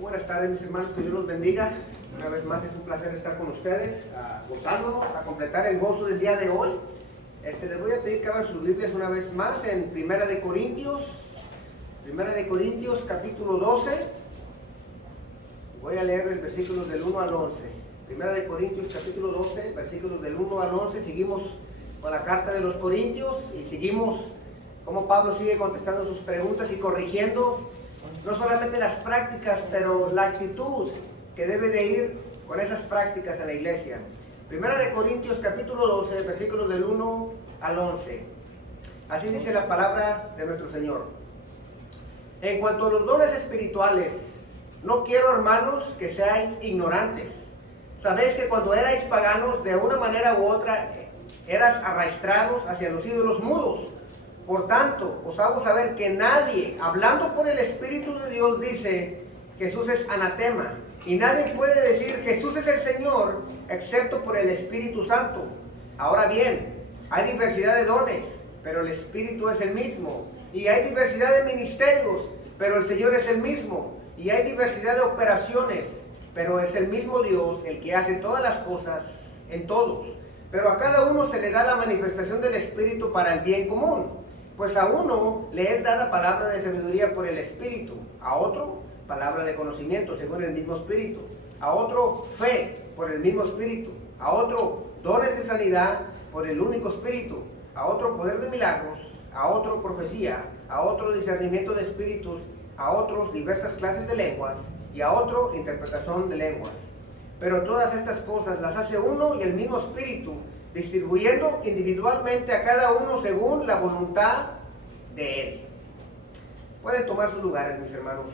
Buenas tardes, mis hermanos, que Dios los bendiga. Una vez más es un placer estar con ustedes, gozándonos, a completar el gozo del día de hoy. Les voy a pedir que abran sus Biblias una vez más en Primera de Corintios capítulo 12. Voy a leer el versículos del 1 al 11. Primera de Corintios capítulo 12, versículos del 1 al 11. Seguimos con la carta de los Corintios y seguimos cómo Pablo sigue contestando sus preguntas y corrigiendo no solamente las prácticas, pero la actitud que debe de ir con esas prácticas en la iglesia. Primera de Corintios capítulo 12, versículos del 1 al 11. Así dice la palabra de nuestro Señor. En cuanto a los dones espirituales, no quiero, hermanos, que seáis ignorantes. Sabéis que cuando erais paganos, de una manera u otra, eras arrastrados hacia los ídolos mudos. Por tanto, os hago saber que nadie, hablando por el Espíritu de Dios, dice Jesús es anatema. Y nadie puede decir Jesús es el Señor, excepto por el Espíritu Santo. Ahora bien, hay diversidad de dones, pero el Espíritu es el mismo. Y hay diversidad de ministerios, pero el Señor es el mismo. Y hay diversidad de operaciones, pero es el mismo Dios el que hace todas las cosas en todos. Pero a cada uno se le da la manifestación del Espíritu para el bien común. Pues a uno le es dada palabra de sabiduría por el Espíritu, a otro palabra de conocimiento según el mismo Espíritu, a otro fe por el mismo Espíritu, a otro dones de sanidad por el único Espíritu, a otro poder de milagros, a otro profecía, a otro discernimiento de espíritus, a otros diversas clases de lenguas y a otro interpretación de lenguas. Pero todas estas cosas las hace uno y el mismo Espíritu, distribuyendo individualmente a cada uno según la voluntad de Él. Pueden tomar sus lugares, mis hermanos.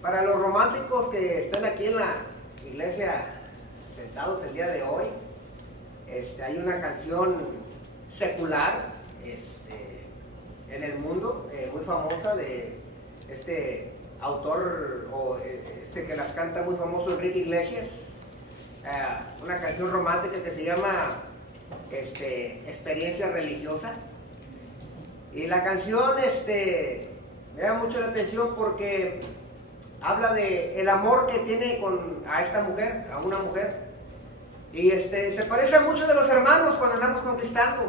Para los románticos que están aquí en la iglesia sentados el día de hoy, hay una canción secular en el mundo, muy famosa, de este autor que las canta muy famoso, Enrique Iglesias, una canción romántica que se llama Experiencia Religiosa. Y la canción me da mucho la atención porque habla de el amor que tiene a esta mujer, a una mujer. Y se parece a muchos de los hermanos cuando andamos conquistando.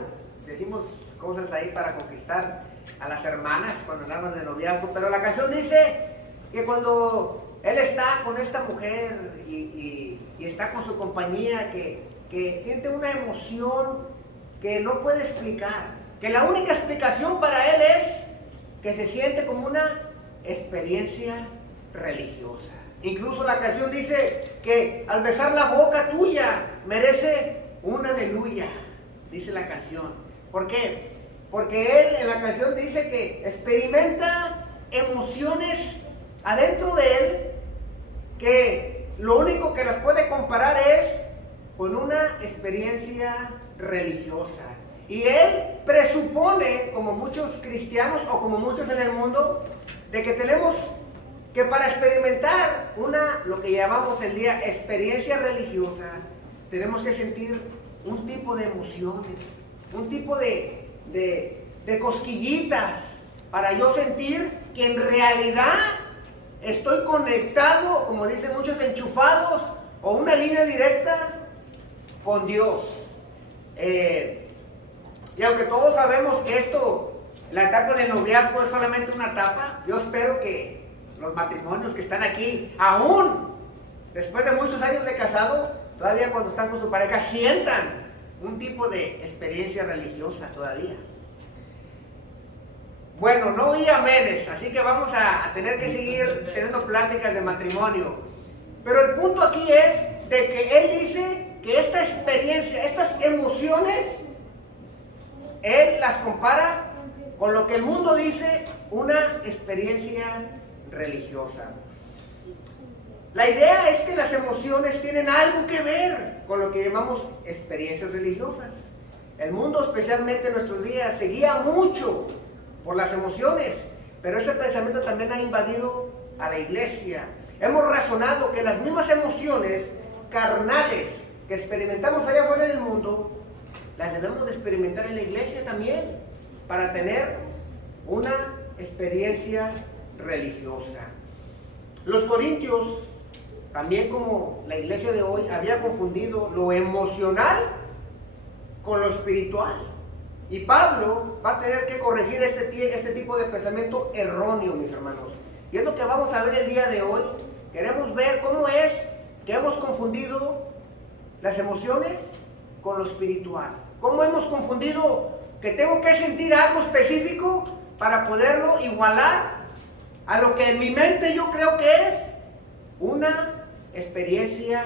Decimos cosas ahí para conquistar a las hermanas cuando andamos de noviazgo, pero la canción dice que cuando él está con esta mujer y está con su compañía, que siente una emoción que no puede explicar, que la única explicación para él es que se siente como una experiencia religiosa. Incluso la canción dice que al besar la boca tuya merece un aleluya, dice la canción. ¿Por qué? Porque él en la canción dice que experimenta emociones adentro de él que lo único que las puede comparar es con una experiencia religiosa. Y él presupone, como muchos cristianos o como muchos en el mundo, de que tenemos que para experimentar lo que llamamos el día experiencia religiosa, tenemos que sentir un tipo de emociones, un tipo de cosquillitas, para yo sentir que en realidad estoy conectado, como dicen muchos, enchufados, o una línea directa con Dios. Y aunque todos sabemos que la etapa del noviazgo es solamente una etapa, yo espero que los matrimonios que están aquí, aún después de muchos años de casado, todavía cuando están con su pareja, sientan un tipo de experiencia religiosa todavía. Bueno, no oí amenes, así que vamos a tener que seguir teniendo pláticas de matrimonio. Pero el punto aquí es de que él dice que esta experiencia, estas emociones, él las compara con lo que el mundo dice una experiencia religiosa. La idea es que las emociones tienen algo que ver con lo que llamamos experiencias religiosas. El mundo, especialmente en nuestros días, se guía mucho por las emociones, pero ese pensamiento también ha invadido a la iglesia. Hemos razonado que las mismas emociones carnales que experimentamos allá afuera en el mundo, las debemos de experimentar en la iglesia también, para tener una experiencia religiosa. Los corintios, también como la iglesia de hoy, había confundido lo emocional con lo espiritual. Y Pablo va a tener que corregir este tipo de pensamiento erróneo, mis hermanos. Y es lo que vamos a ver el día de hoy. Queremos ver cómo es que hemos confundido las emociones con lo espiritual. Cómo hemos confundido que tengo que sentir algo específico para poderlo igualar a lo que en mi mente yo creo que es una experiencia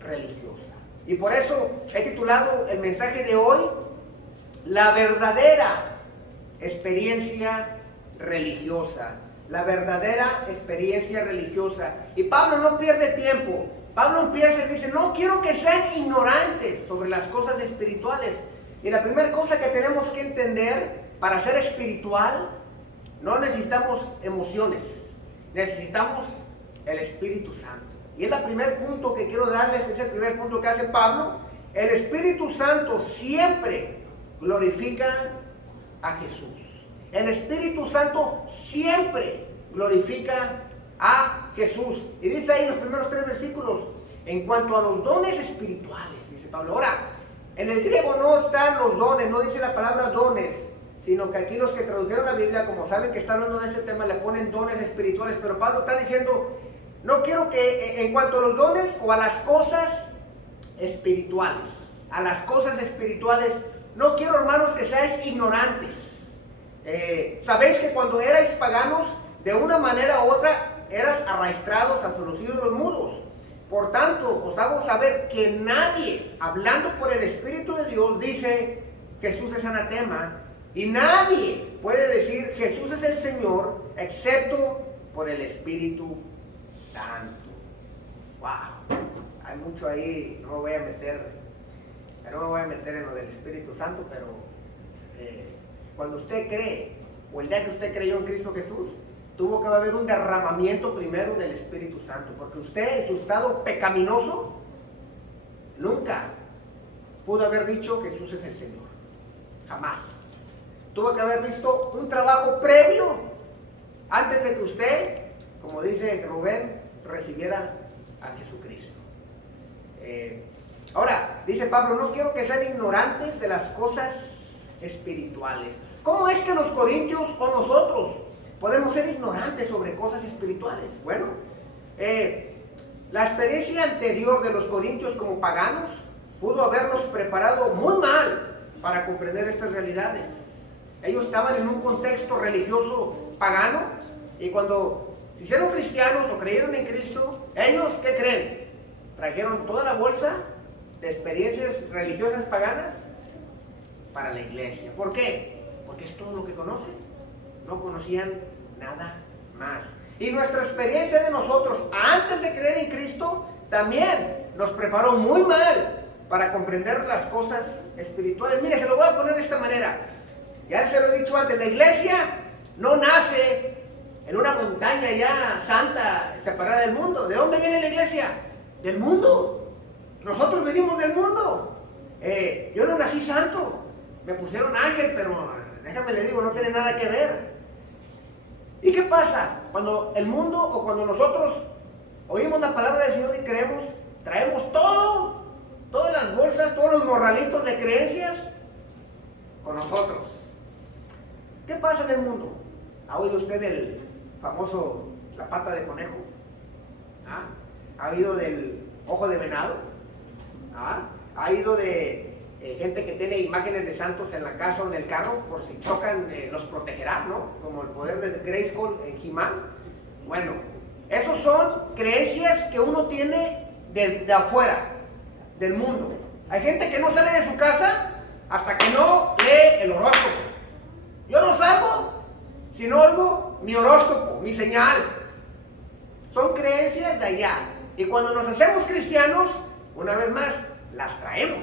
religiosa. Y por eso he titulado el mensaje de hoy, la verdadera experiencia religiosa. La verdadera experiencia religiosa. Y Pablo no pierde tiempo. Pablo empieza y dice, no quiero que sean ignorantes sobre las cosas espirituales. Y la primera cosa que tenemos que entender, para ser espiritual, no necesitamos emociones, necesitamos el Espíritu Santo. Y es el primer punto que quiero darles, es el primer punto que hace Pablo. El Espíritu Santo siempre glorifica a Jesús. El Espíritu Santo siempre glorifica a Jesús. Y dice ahí en los primeros 3 versículos, en cuanto a los dones espirituales, dice Pablo. Ahora, en el griego no están los dones, no dice la palabra dones, sino que aquí los que tradujeron la Biblia, como saben que están hablando de este tema, le ponen dones espirituales. Pero Pablo está diciendo, no quiero que en cuanto a los dones o a las cosas espirituales, no quiero, hermanos, que seáis ignorantes. Sabéis que cuando erais paganos, de una manera u otra, eras arrastrados a los ídolos mudos. Por tanto, os hago saber que nadie, hablando por el Espíritu de Dios, dice Jesús es anatema, y nadie puede decir Jesús es el Señor, excepto por el Espíritu Santo. Wow, hay mucho ahí, no me voy a meter en lo del Espíritu Santo, pero cuando usted cree, o el día que usted creyó en Cristo Jesús, tuvo que haber un derramamiento primero del Espíritu Santo, porque usted en su estado pecaminoso nunca pudo haber dicho Jesús es el Señor, jamás. Tuvo que haber visto un trabajo previo antes de que usted, como dice Rubén, recibiera a Jesucristo. Ahora, dice Pablo, no quiero que sean ignorantes de las cosas espirituales. ¿Cómo es que los corintios o nosotros podemos ser ignorantes sobre cosas espirituales? Bueno, la experiencia anterior de los corintios como paganos pudo haberlos preparado muy mal para comprender estas realidades. Ellos estaban en un contexto religioso pagano, y cuando se hicieron cristianos o creyeron en Cristo, ellos, ¿qué creen? Trajeron toda la bolsa de experiencias religiosas paganas para la iglesia. ¿Por qué? Porque es todo lo que conocen. No conocían nada más. Y nuestra experiencia de nosotros antes de creer en Cristo también nos preparó muy mal para comprender las cosas espirituales. Mire, se lo voy a poner de esta manera. Ya se lo he dicho antes, la iglesia no nace en una montaña ya santa, separada del mundo. ¿De dónde viene la iglesia? Del mundo. Nosotros venimos del mundo. Yo no nací santo. Me pusieron ángel, pero déjame le digo, no tiene nada que ver. ¿Y qué pasa? Cuando el mundo o cuando nosotros oímos la palabra del Señor y creemos, traemos todas las bolsas, todos los morralitos de creencias con nosotros. ¿Qué pasa en el mundo? ¿Ha oído usted del famoso la pata de conejo? ¿Ah? ¿Ha oído del ojo de venado? ¿Ah? ¿Ha oído de gente que tiene imágenes de santos en la casa o en el carro, por si chocan, los protegerá, ¿no? Como el poder de Grayskull en He-Man. Bueno, esos son creencias que uno tiene de afuera, del mundo. Hay gente que no sale de su casa hasta que no lee el horóscopo. Yo no salgo si no oigo mi horóscopo, mi señal. Son creencias de allá. Y cuando nos hacemos cristianos, una vez más, las traemos.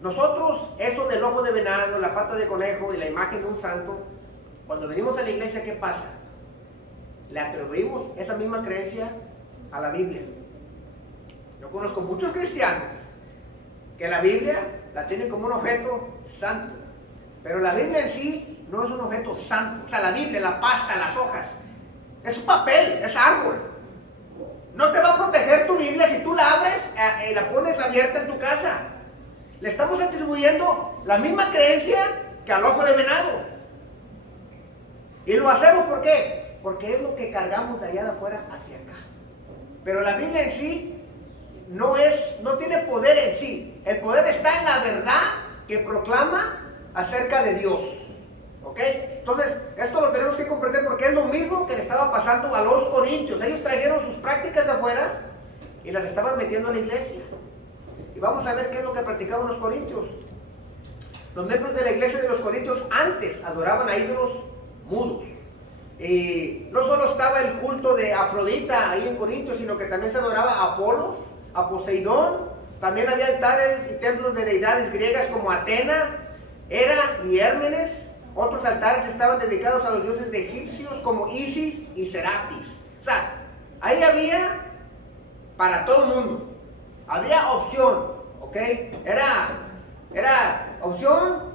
Nosotros, eso del ojo de venado, la pata de conejo y la imagen de un santo, cuando venimos a la iglesia, ¿qué pasa? Le atribuimos esa misma creencia a la Biblia. Yo conozco muchos cristianos que la Biblia la tienen como un objeto santo, pero la Biblia en sí no es un objeto santo. O sea, la Biblia, la pasta, las hojas, es un papel, es árbol. No te va a proteger tu Biblia si tú la abres y la pones abierta en tu casa. Le estamos atribuyendo la misma creencia que al ojo de venado. Y lo hacemos ¿por qué? Porque es lo que cargamos de allá de afuera hacia acá. Pero la Biblia en sí no tiene poder en sí. El poder está en la verdad que proclama acerca de Dios. ¿Ok? Entonces, esto lo tenemos que comprender porque es lo mismo que le estaba pasando a los corintios. Ellos trajeron sus prácticas de afuera y las estaban metiendo a la iglesia. Y vamos a ver qué es lo que practicaban los corintios. Los miembros de la iglesia de los corintios antes adoraban a ídolos mudos. Y no solo estaba el culto de Afrodita ahí en Corinto, sino que también se adoraba a Apolo, a Poseidón. También había altares y templos de deidades griegas como Atena, Hera y Hérmenes. Otros altares estaban dedicados a los dioses de egipcios como Isis y Serapis. O sea, ahí había para todo el mundo. Había opción, ¿ok? Era opción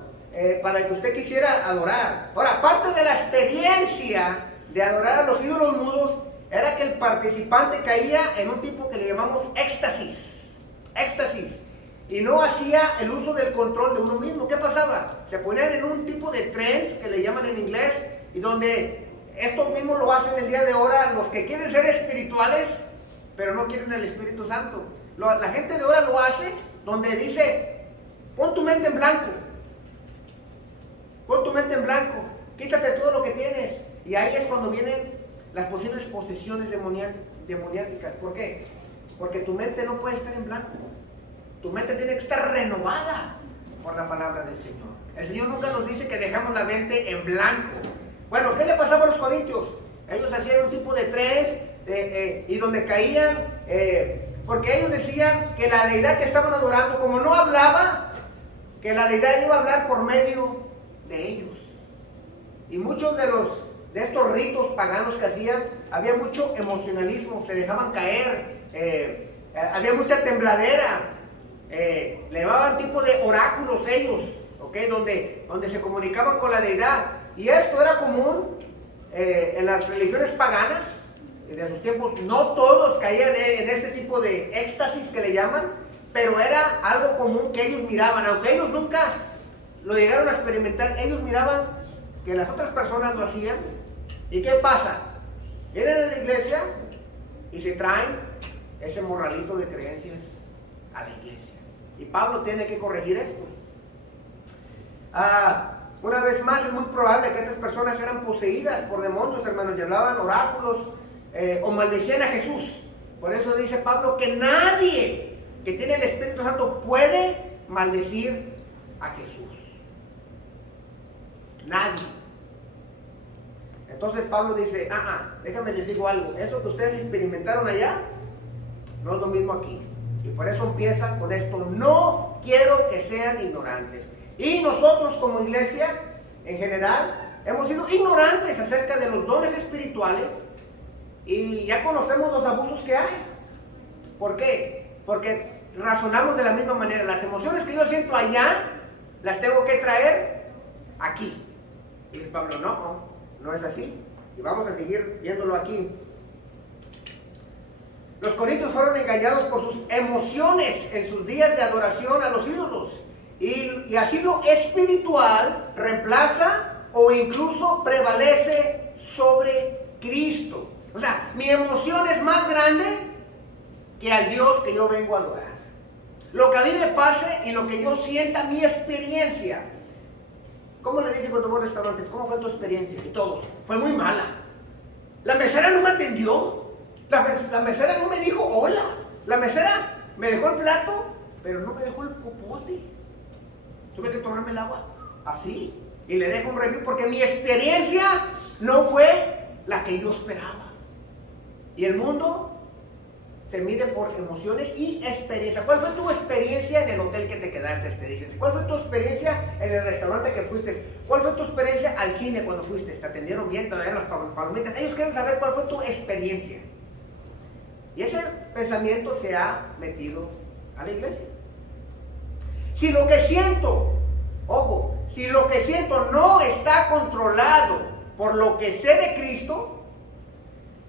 para el que usted quisiera adorar. Ahora, parte de la experiencia de adorar a los ídolos mudos era que el participante caía en un tipo que le llamamos éxtasis. Y no hacía el uso del control de uno mismo. ¿Qué pasaba? Se ponían en un tipo de trance que le llaman en inglés, y donde estos mismos lo hacen el día de ahora los que quieren ser espirituales, pero no quieren el Espíritu Santo. La gente de ahora lo hace donde dice, pon tu mente en blanco. Pon tu mente en blanco, quítate todo lo que tienes. Y ahí es cuando vienen las posibles posesiones demoníacas. ¿Por qué? Porque tu mente no puede estar en blanco. Tu mente tiene que estar renovada por la palabra del Señor. El Señor nunca nos dice que dejamos la mente en blanco. Bueno, ¿qué le pasaba a los corintios? Ellos hacían un tipo de trance y donde caían, porque ellos decían que la deidad que estaban adorando, como no hablaba, que la deidad iba a hablar por medio de ellos. Y muchos de estos ritos paganos que hacían, había mucho emocionalismo, se dejaban caer, había mucha tembladera, le llamaban tipo de oráculos ellos, ¿okay? donde se comunicaban con la deidad. Y esto era común en las religiones paganas de sus tiempos. No todos caían en este tipo de éxtasis que le llaman, pero era algo común que ellos miraban, aunque ellos nunca lo llegaron a experimentar. Ellos miraban que las otras personas lo hacían. ¿Y qué pasa? Vienen a la iglesia y se traen ese morralito de creencias a la iglesia. Y Pablo tiene que corregir esto. Una vez más, es muy probable que estas personas eran poseídas por demonios, hermanos, y hablaban oráculos o maldecían a Jesús. Por eso dice Pablo que nadie que tiene el Espíritu Santo puede maldecir a Jesús. Nadie. Entonces Pablo dice, déjame les digo algo, eso que ustedes experimentaron allá no es lo mismo aquí. Y por eso empieza con esto, no quiero que sean ignorantes. Y nosotros como iglesia, en general, hemos sido ignorantes acerca de los dones espirituales y ya conocemos los abusos que hay. ¿Por qué? Porque razonamos de la misma manera. Las emociones que yo siento allá, las tengo que traer aquí. Y dice Pablo, no es así. Y vamos a seguir viéndolo aquí. Los corintios fueron engañados por sus emociones en sus días de adoración a los ídolos. Y así lo espiritual reemplaza o incluso prevalece sobre Cristo. O sea, mi emoción es más grande que al Dios que yo vengo a adorar. Lo que a mí me pase y lo que yo sienta, mi experiencia. ¿Cómo le dice cuando voy a restaurantes? ¿Cómo fue tu experiencia? Y todos, fue muy mala. La mesera no me atendió. La mesera no me dijo hola. La mesera me dejó el plato, pero no me dejó el popote. Tuve que tomarme el agua así. Y le dejo un review porque mi experiencia no fue la que yo esperaba. Y el mundo se mide por emociones y experiencia. ¿Cuál fue tu experiencia en el hotel que te quedaste? Te dicen. ¿Cuál fue tu experiencia en el restaurante que fuiste? ¿Cuál fue tu experiencia al cine cuando fuiste? ¿Te atendieron bien? ¿Te dieron las palomitas? Ellos quieren saber cuál fue tu experiencia. Y ese pensamiento se ha metido a la iglesia. Si lo que siento, ojo, si lo que siento no está controlado por lo que sé de Cristo,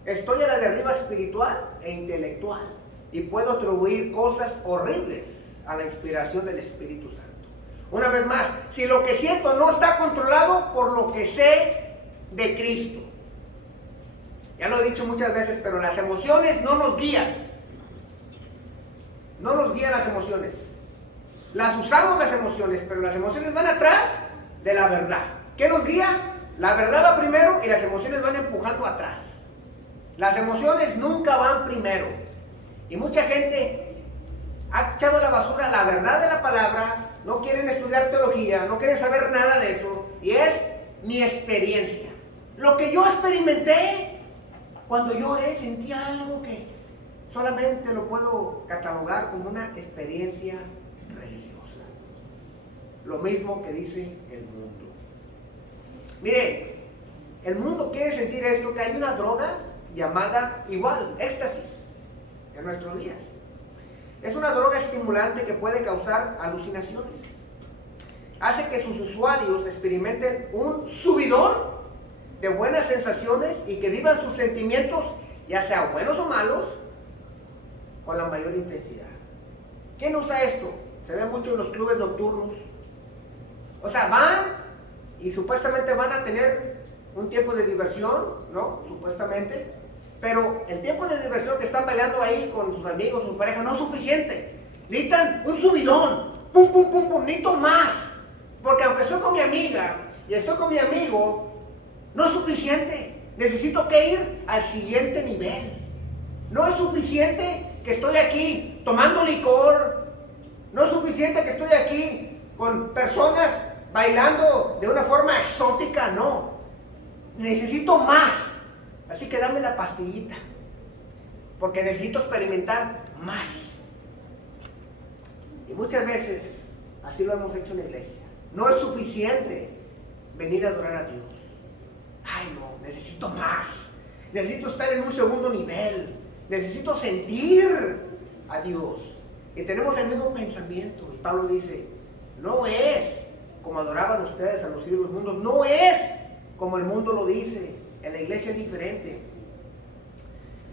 estoy a la deriva espiritual e intelectual y puedo atribuir cosas horribles a la inspiración del Espíritu Santo. Una vez más, si lo que siento no está controlado por lo que sé de Cristo. Ya lo he dicho muchas veces, pero las emociones no nos guían. No nos guían las emociones. Las usamos las emociones, pero las emociones van atrás de la verdad. ¿Qué nos guía? La verdad va primero y las emociones van empujando atrás. Las emociones nunca van primero. Y mucha gente ha echado a la basura la verdad de la palabra, no quieren estudiar teología, no quieren saber nada de eso, y es mi experiencia. Lo que yo experimenté cuando yo oré, sentí algo que solamente lo puedo catalogar como una experiencia religiosa. Lo mismo que dice el mundo. Mire, el mundo quiere sentir esto, que hay una droga llamada igual, éxtasis, en nuestros días. Es una droga estimulante que puede causar alucinaciones. Hace que sus usuarios experimenten un subidón de buenas sensaciones y que vivan sus sentimientos, ya sea buenos o malos, con la mayor intensidad. ¿Quién usa esto? Se ve mucho en los clubes nocturnos. O sea, van y supuestamente van a tener un tiempo de diversión, ¿no? Supuestamente. Pero el tiempo de diversión que están bailando ahí con sus amigos, su pareja, no es suficiente. Necesitan un subidón. Pum, pum, pum, pum. Necesito más. Porque aunque estoy con mi amiga y estoy con mi amigo, no es suficiente. Necesito que ir al siguiente nivel. No es suficiente que estoy aquí tomando licor. No es suficiente que estoy aquí con personas bailando de una forma exótica. No. Necesito más. Así que dame la pastillita, porque necesito experimentar más. Y muchas veces así lo hemos hecho en la iglesia. No es suficiente venir a adorar a Dios. Ay, no, necesito más. Necesito estar en un segundo nivel. Necesito sentir a Dios. Y tenemos el mismo pensamiento. Y Pablo dice, no es como adoraban ustedes a los ídolos mundos. No es como el mundo lo dice. En la iglesia es diferente.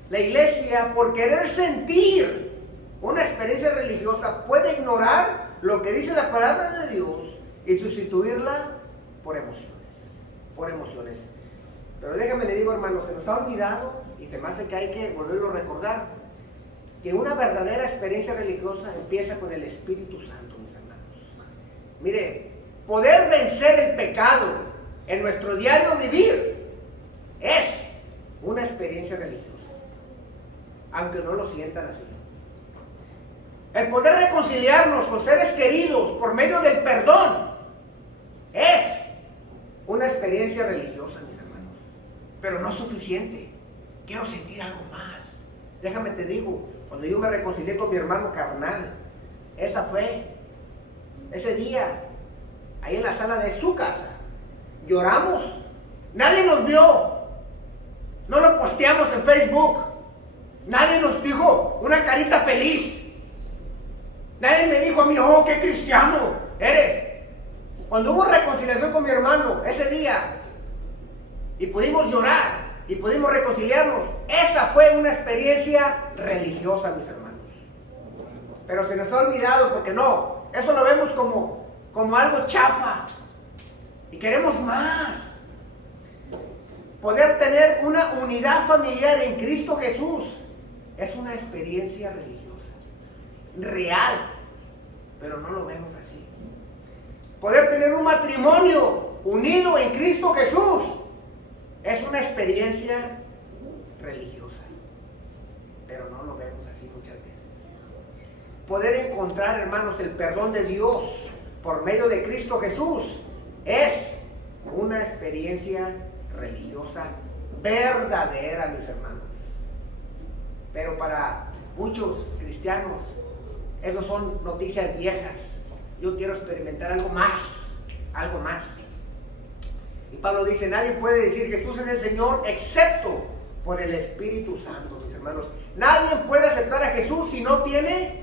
La iglesia, por querer sentir una experiencia religiosa, puede ignorar lo que dice la palabra de Dios y sustituirla por emociones. Por emociones. Pero déjame le digo, hermanos, se nos ha olvidado y se me hace que hay que volverlo a recordar, que una verdadera experiencia religiosa empieza con el Espíritu Santo, mis hermanos. Mire, poder vencer el pecado en nuestro diario vivir es una experiencia religiosa, aunque no lo sientan así. El poder reconciliarnos con seres queridos por medio del perdón es una experiencia religiosa, mis hermanos, pero no es suficiente. Quiero sentir algo más. Déjame te digo, cuando yo me reconcilié con mi hermano carnal, esa fue, ese día, ahí en la sala de su casa, lloramos, nadie nos vio. No lo posteamos en Facebook. Nadie nos dijo una carita feliz. Nadie me dijo a mí, oh, qué cristiano eres. Cuando hubo reconciliación con mi hermano ese día y pudimos llorar y pudimos reconciliarnos, esa fue una experiencia religiosa, mis hermanos. Pero se nos ha olvidado porque no, eso lo vemos como algo chafa y queremos más. Poder tener una unidad familiar en Cristo Jesús es una experiencia religiosa, real, pero no lo vemos así. Poder tener un matrimonio unido en Cristo Jesús es una experiencia religiosa, pero no lo vemos así muchas veces. Poder encontrar, hermanos, el perdón de Dios por medio de Cristo Jesús es una experiencia religiosa verdadera, mis hermanos. Pero para muchos cristianos, esos son noticias viejas. Yo quiero experimentar algo más, algo más. Y Pablo dice, nadie puede decir Jesús es el Señor excepto por el Espíritu Santo, mis hermanos. nadie puede aceptar a Jesús si no tiene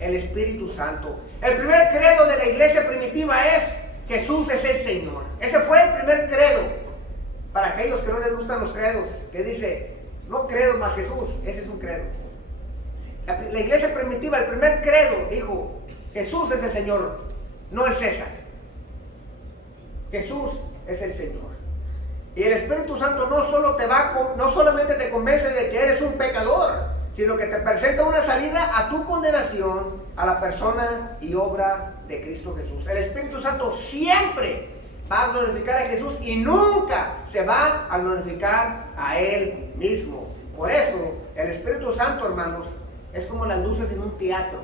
el Espíritu Santo. El primer credo de la iglesia primitiva es: Jesús es el Señor. Ese fue el primer credo. Para aquellos que no les gustan los credos, que dice, no credo más Jesús, ese es un credo. La iglesia primitiva, el primer credo, dijo, Jesús es el Señor, no el César. Jesús es el Señor. Y el Espíritu Santo no solamente te convence de que eres un pecador, sino que te presenta una salida a tu condenación, a la persona y obra de Cristo Jesús. El Espíritu Santo siempre va a glorificar a Jesús y nunca se va a glorificar a Él mismo. Por eso, el Espíritu Santo, hermanos, es como las luces en un teatro.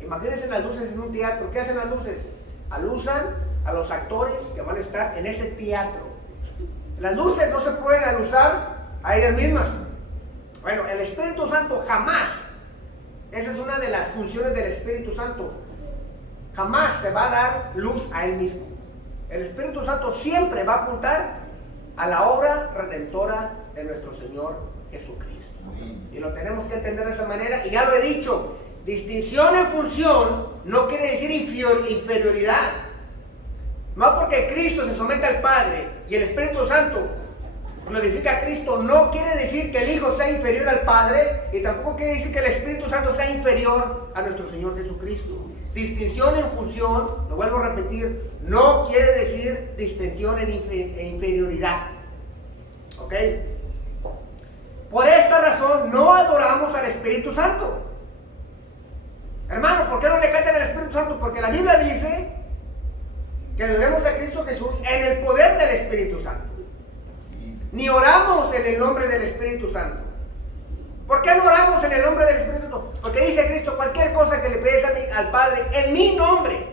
Imagínense las luces en un teatro. ¿Qué hacen las luces? Alusan a los actores que van a estar en ese teatro. Las luces no se pueden alusar a ellas mismas. Bueno, el Espíritu Santo jamás, esa es una de las funciones del Espíritu Santo, jamás se va a dar luz a Él mismo. El Espíritu Santo siempre va a apuntar a la obra redentora de nuestro Señor Jesucristo. Y lo tenemos que entender de esa manera. Y ya lo he dicho, distinción en función no quiere decir inferioridad. No porque Cristo se somete al Padre y el Espíritu Santo glorifica a Cristo, no quiere decir que el Hijo sea inferior al Padre, y tampoco quiere decir que el Espíritu Santo sea inferior a nuestro Señor Jesucristo. Distinción en función, lo vuelvo a repetir, no quiere decir distinción en inferioridad. ¿Ok? Por esta razón no adoramos al Espíritu Santo. Hermano, ¿por qué no le cantan al Espíritu Santo? Porque la Biblia dice que adoremos a Cristo Jesús en el poder del Espíritu Santo. Ni oramos en el nombre del Espíritu Santo. ¿Por qué no oramos en el nombre del Espíritu Santo? Porque dice Cristo, cualquier cosa que le pides al Padre en mi nombre.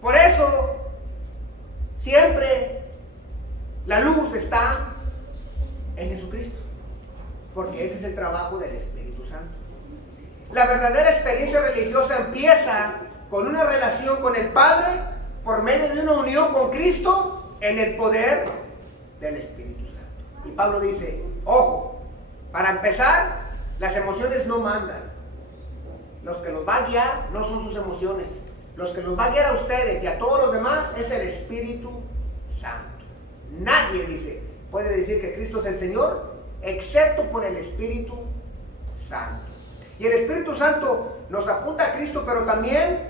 Por eso, siempre la luz está en Jesucristo. Porque ese es el trabajo del Espíritu Santo. La verdadera experiencia religiosa empieza con una relación con el Padre por medio de una unión con Cristo en el poder del Espíritu Santo. Y Pablo dice, ojo, para empezar, las emociones no mandan. Los que los va a guiar no son sus emociones. Los que los va a guiar a ustedes y a todos los demás es el Espíritu Santo. Nadie puede decir que Cristo es el Señor, excepto por el Espíritu Santo. Y el Espíritu Santo nos apunta a Cristo, pero también,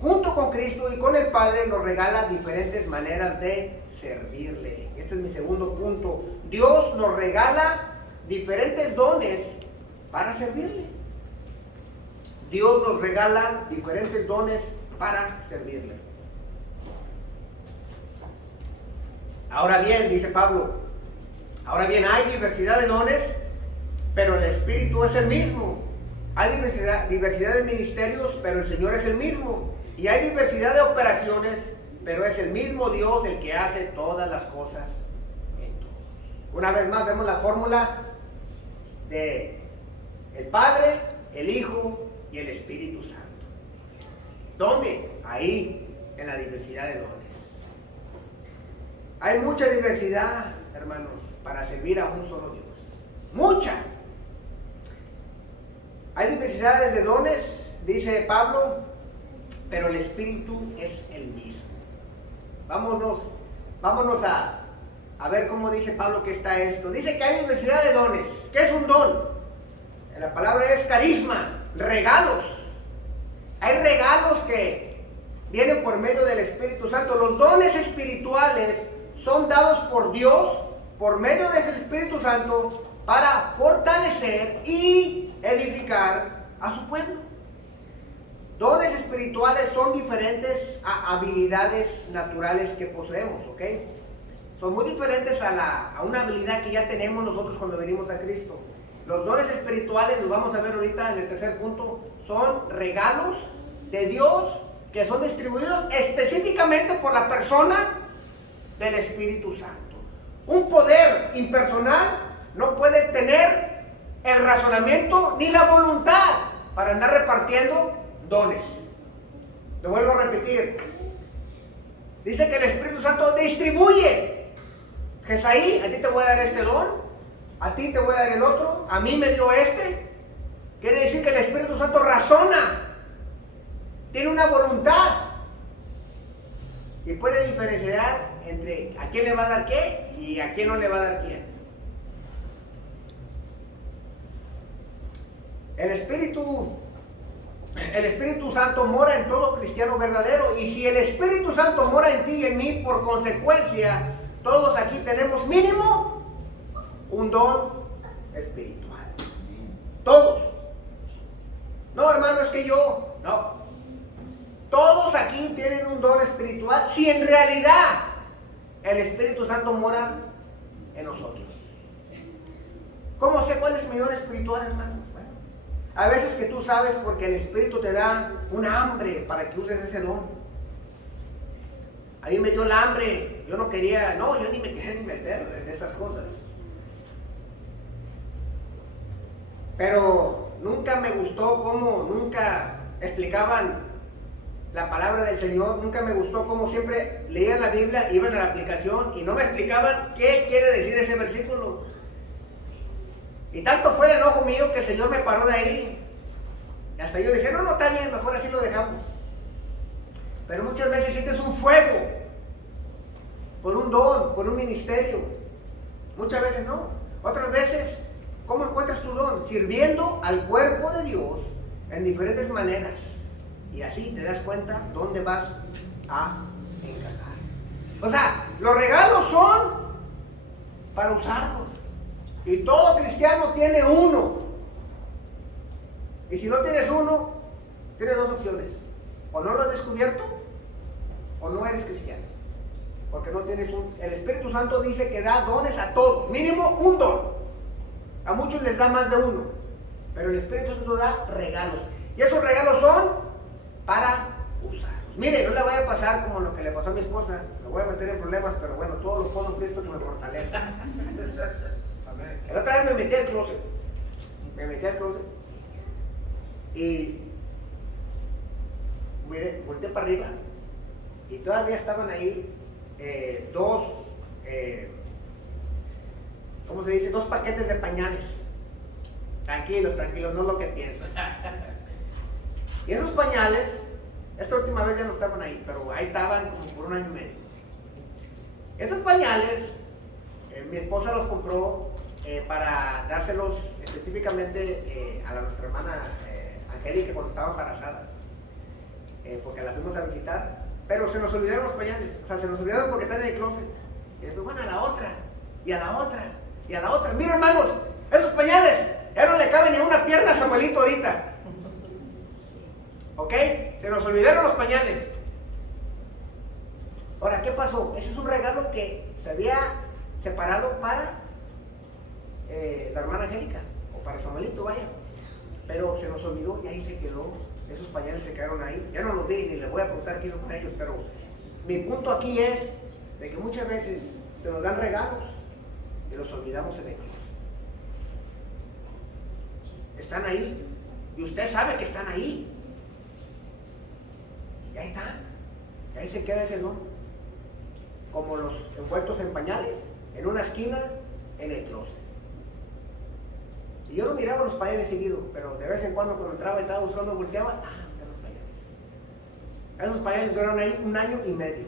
junto con Cristo y con el Padre, nos regala diferentes maneras de servirle. Este es mi segundo punto. Dios nos regala diferentes dones para servirle. Dios nos regala diferentes dones para servirle. Ahora bien, dice Pablo, ahora bien, hay diversidad de dones, pero el Espíritu es el mismo. Hay diversidad de ministerios, pero el Señor es el mismo. Y hay diversidad de operaciones, pero es el mismo Dios el que hace todas las cosas en todo. Una vez más vemos la fórmula de el Padre, el Hijo y el Espíritu Santo. ¿Dónde? Ahí, en la diversidad de dones. Hay mucha diversidad, hermanos, para servir a un solo Dios. Mucha. Hay diversidades de dones, dice Pablo, pero el Espíritu es el mismo. Vámonos a ver cómo dice Pablo que está esto. Dice que hay diversidad de dones. ¿Qué es un don? La palabra es carisma, regalos. Hay regalos que vienen por medio del Espíritu Santo. Los dones espirituales son dados por Dios por medio del Espíritu Santo para fortalecer y edificar a su pueblo. Dones espirituales son diferentes a habilidades naturales que poseemos, ¿ok? Son muy diferentes a una habilidad que ya tenemos nosotros cuando venimos a Cristo. Los dones espirituales, los vamos a ver ahorita en el tercer punto, son regalos de Dios que son distribuidos específicamente por la persona del Espíritu Santo. Un poder impersonal no puede tener el razonamiento ni la voluntad para andar repartiendo dones. Lo vuelvo a repetir. Dice que el Espíritu Santo distribuye. Jesaí, a ti te voy a dar este don. a ti te voy a dar el otro, a mí me dio este. Quiere decir que el Espíritu Santo razona, tiene una voluntad y puede diferenciar entre a quién le va a dar qué y a quién no le va a dar quién. El Espíritu Santo mora en todo cristiano verdadero, y si el Espíritu Santo mora en ti y en mí, por consecuencia, todos aquí tenemos mínimo un don espiritual. Todos. No, hermano, es que yo. No. Todos aquí tienen un don espiritual si en realidad el Espíritu Santo mora en nosotros. ¿Cómo sé cuál es mi don espiritual, hermano? Bueno, a veces que tú sabes porque el Espíritu te da un hambre para que uses ese don. A mí me dio el hambre, yo no quería, no, yo ni me quería ni meter en esas cosas. Pero nunca me gustó cómo nunca explicaban la palabra del Señor, nunca me gustó cómo siempre leían la Biblia, iban a la aplicación y no me explicaban qué quiere decir ese versículo. Y tanto fue el enojo mío que el Señor me paró de ahí. Y hasta yo dije, no, está bien, mejor así lo dejamos. Pero muchas veces sientes un fuego por un don, por un ministerio. Muchas veces no. Otras veces, ¿cómo encuentras tu don? Sirviendo al cuerpo de Dios en diferentes maneras. Y así te das cuenta dónde vas a encajar. O sea, los regalos son para usarlos. Y todo cristiano tiene uno. Y si no tienes uno, tienes dos opciones. O no lo has descubierto, o no eres cristiano. Porque no tienes un... El Espíritu Santo dice que da dones a todos. Mínimo un don. A muchos les da más de uno. Pero el Espíritu Santo da regalos. Y esos regalos son para usarlos. Mire, no le vaya a pasar como lo que le pasó a mi esposa. Me voy a meter en problemas, pero bueno, todo lo puedo en Cristo que me fortalece. La otra vez me metí al closet. Y mire, volteé para arriba y todavía estaban ahí dos, ¿cómo se dice? Dos paquetes de pañales. Tranquilos, no lo que piensan. Y esos pañales, esta última vez ya no estaban ahí, pero ahí estaban como por 1 año y medio. Estos pañales, mi esposa los compró para dárselos específicamente a nuestra hermana Angélica cuando estaba embarazada, porque la fuimos a visitar, pero se nos olvidaron los pañales, o sea, se nos olvidaron porque están en el closet. Y después, bueno, a la otra, y a la otra, y a la otra. Mira, hermanos, esos pañales ya no le caben ni una pierna a Samuelito ahorita. ¿Ok? Se nos olvidaron los pañales. Ahora, ¿qué pasó? Ese es un regalo que se había separado para la hermana Angélica, o para Samuelito, vaya. Pero se nos olvidó y ahí se quedó. Esos pañales se quedaron ahí. Ya no los vi ni les voy a preguntar qué hizo con ellos, pero mi punto aquí es de que muchas veces se nos dan regalos y los olvidamos en ellos. Están ahí y usted sabe que están ahí. Y ahí está. Y ahí se queda ese don. Como los envueltos en pañales, en una esquina, en el closet. Y yo no miraba los pañales seguido, pero de vez en cuando entraba y estaba buscando, volteaba, los pañales. Esos pañales duraron ahí 1 año y medio.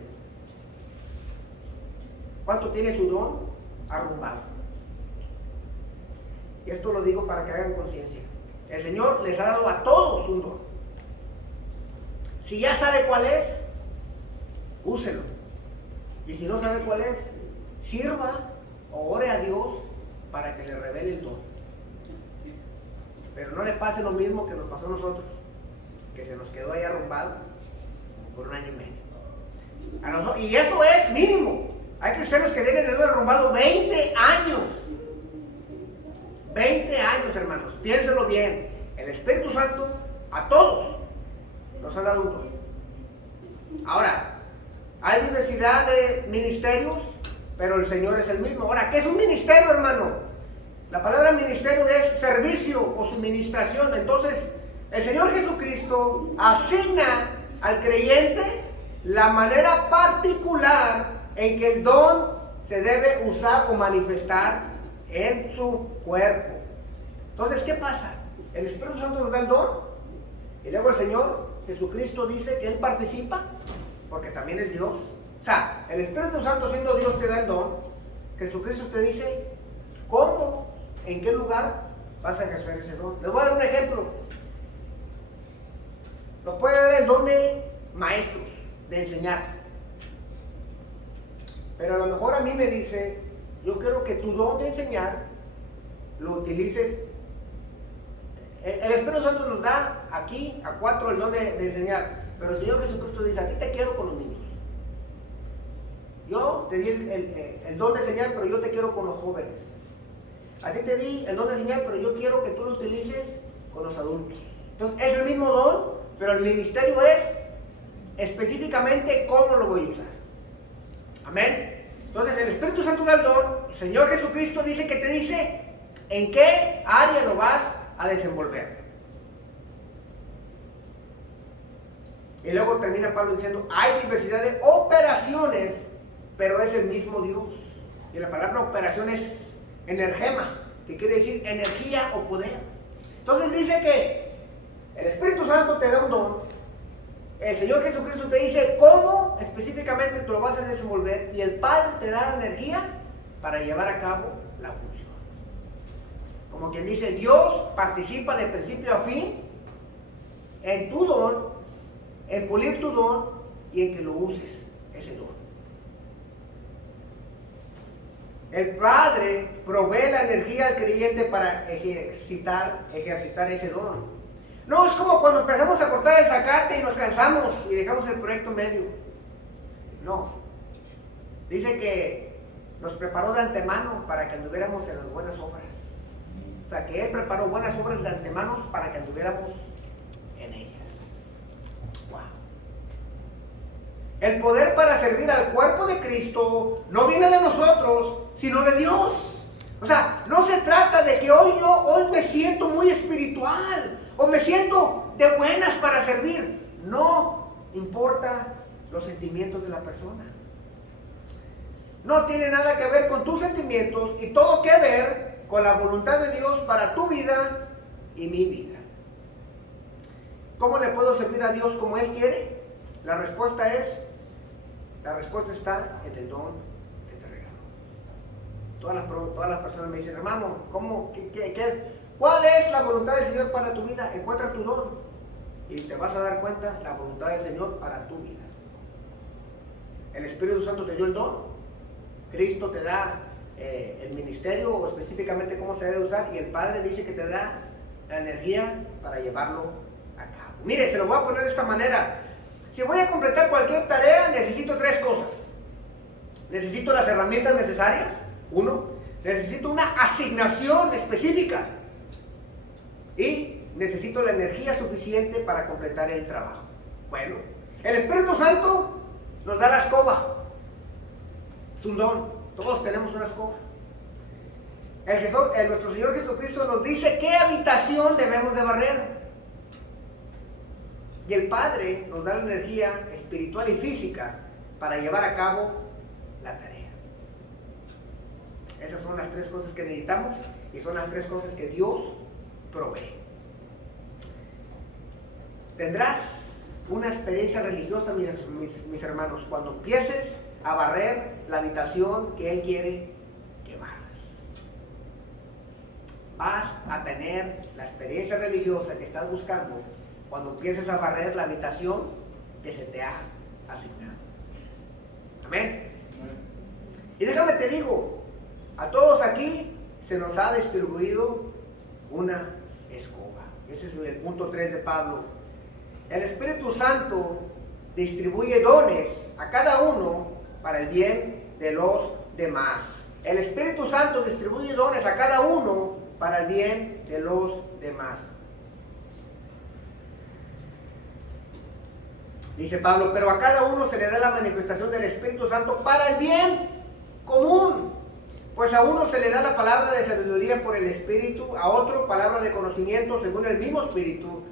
¿Cuánto tiene su don arrumbado? Y esto lo digo para que hagan conciencia. El Señor les ha dado a todos un don. Si ya sabe cuál es, úselo. Y si no sabe cuál es, sirva o ore a Dios para que le revele el don. Pero no le pase lo mismo que nos pasó a nosotros, que se nos quedó ahí arrumbado por 1 año y medio. Y esto es mínimo. Hay cristianos que tienen el don arrumbado 20 años. 20 años, hermanos. Piénselo bien. El Espíritu Santo a todos nos ha dado un don. Ahora, hay diversidad de ministerios, pero el Señor es el mismo. Ahora, ¿qué es un ministerio, hermano? La palabra ministerio es servicio o suministración. Entonces, el Señor Jesucristo asigna al creyente la manera particular en que el don se debe usar o manifestar en su cuerpo. Entonces, ¿qué pasa? El Espíritu Santo nos da el don y luego el Señor Jesucristo dice que Él participa porque también es Dios. O sea, el Espíritu Santo siendo Dios te da el don. Jesucristo te dice cómo, en qué lugar vas a ejercer ese don. Les voy a dar un ejemplo. Nos puede dar el don de maestros, de enseñar. Pero a lo mejor a mí me dice, yo quiero que tu don de enseñar lo utilices. El Espíritu Santo nos da aquí a 4 el don de enseñar. Pero el Señor Jesucristo dice, a ti te quiero con los niños. Yo te di el don de enseñar, pero yo te quiero con los jóvenes. A ti te di el don de enseñar, pero yo quiero que tú lo utilices con los adultos. Entonces es el mismo don, pero el ministerio es específicamente cómo lo voy a usar. Amén. Entonces el Espíritu Santo da el don, el Señor Jesucristo dice que te dice en qué área lo vas a desenvolver. Y luego termina Pablo diciendo, hay diversidad de operaciones, pero es el mismo Dios. Y la palabra operación es energema, que quiere decir energía o poder. Entonces dice que el Espíritu Santo te da un don, el Señor Jesucristo te dice cómo específicamente tú lo vas a desenvolver y el Padre te da la energía para llevar a cabo la función. Como quien dice, Dios participa de principio a fin en tu don, en pulir tu don y en que lo uses, ese don. El Padre provee la energía al creyente para ejercitar ese don. No es como cuando empezamos a cortar el zacate y nos cansamos y dejamos el proyecto medio. No. Dice que nos preparó de antemano para que anduviéramos en las buenas obras. O sea, que Él preparó buenas obras de antemano para que anduviéramos en ellas. Wow. El poder para servir al cuerpo de Cristo no viene de nosotros, sino de Dios. O sea, no se trata de que hoy me siento muy espiritual o me siento de buenas para servir. No importa los sentimientos de la persona. No tiene nada que ver con tus sentimientos y todo que ver con la voluntad de Dios para tu vida y mi vida. ¿Cómo le puedo servir a Dios como Él quiere? La respuesta está en el don que te regaló. Todas las personas me dicen, hermano, ¿cuál es la voluntad del Señor para tu vida? Encuentra tu don y te vas a dar cuenta la voluntad del Señor para tu vida. El Espíritu Santo te dio el don, Cristo te da el ministerio o específicamente cómo se debe usar y el Padre dice que te da la energía para llevarlo a cabo. Mire, se lo voy a poner de esta manera. Si voy a completar cualquier tarea, necesito 3 cosas. Necesito las herramientas necesarias. 1. Necesito una asignación específica. Y necesito la energía suficiente para completar el trabajo. Bueno, el Espíritu Santo nos da la escoba. Es un don. Todos tenemos una escoba. Nuestro Señor Jesucristo nos dice qué habitación debemos de barrer. Y el Padre nos da la energía espiritual y física para llevar a cabo la tarea. Esas son las 3 cosas que necesitamos y son las 3 cosas que Dios provee. Tendrás una experiencia religiosa, mis hermanos, cuando empieces a barrer la habitación que Él quiere que barras. Vas a tener la experiencia religiosa que estás buscando cuando empieces a barrer la habitación que se te ha asignado. Amén. Y déjame te digo, a todos aquí se nos ha distribuido una escoba. Ese es el punto 3 de Pablo. El Espíritu Santo distribuye dones a cada uno para el bien de los demás. El Espíritu Santo distribuye dones a cada uno para el bien de los demás. Dice Pablo, pero a cada uno se le da la manifestación del Espíritu Santo para el bien común. Pues a uno se le da la palabra de sabiduría por el Espíritu, a otro palabra de conocimiento según el mismo Espíritu,